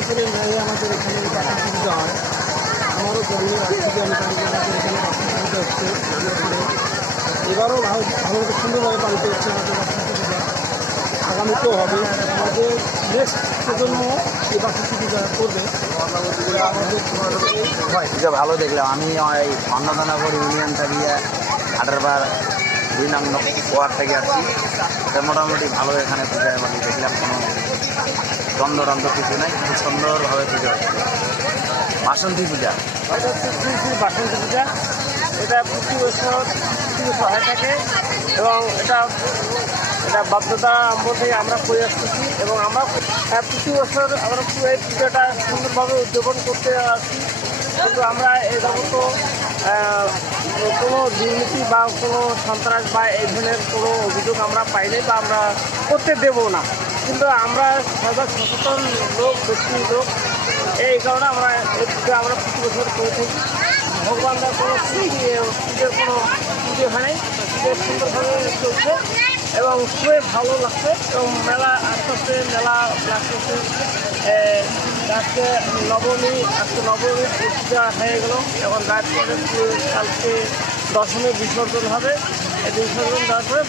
বছরের ন্যায় আমাদের এখানে বাসের সুবিধা হয়। আমারও জন্মের আগ থেকে আমি জানি যে আমাদের এখানে বাসের সুবিধা হচ্ছে। এবারও ভালো সুন্দরভাবে পালিত হচ্ছে আমাদের বাসের সুবিধা, আগামীতেও হবে। আমাদের নেক্সট প্রজন্ম এই বাসের সুবিধা করবে। আমাদের ভালো দেখলাম। আমি ওই অন্নদানগর ইউনিয়ন থেকে 18 2 নং ওয়ার্ড থেকে আসছি। এটা মোটামুটি ভালো এখানে পূজা মানে দেখলাম, কোনো দ্বন্দ্ব কিছু নাই, খুব সুন্দরভাবে পুজো হচ্ছে। বাসন্তী পূজা, এটা হচ্ছে শ্রী শ্রী বাসন্তী পূজা। এটা প্রতি বছর হয়ে থাকে এবং এটা বাধ্যতা আমল থেকে আমরা করে আসতেছি এবং আমরা প্রতি বছর আমরা এই পূজাটা সুন্দরভাবে উদযাপন করতে আসছি। কিন্তু আমরা এই যাবত কোনো দুর্নীতি বা কোনো সন্ত্রাস বা এই ধরনের কোনো অভিযোগ আমরা পাইনি বা আমরা করতে দেব না। কিন্তু আমরা সবাই সচেতন ব্যক্তি লোক, এই কারণে আমরা এই পূজা আমরা প্রতি বছর করে থাকি। ভগবানরা কোনো পুজোর কোনো পুজো হয় নাই, পুজো সুন্দরভাবে চলছে এবং খুবই ভালো লাগছে। এবং মেলা আস্তে আস্তে মেলা লাগতেছে। আজকে নবমী পূজা হয়ে গেল, এখন রাত পরে কালকে দশমী বিসর্জন হবে। এই বিসর্জন দেওয়ার পরে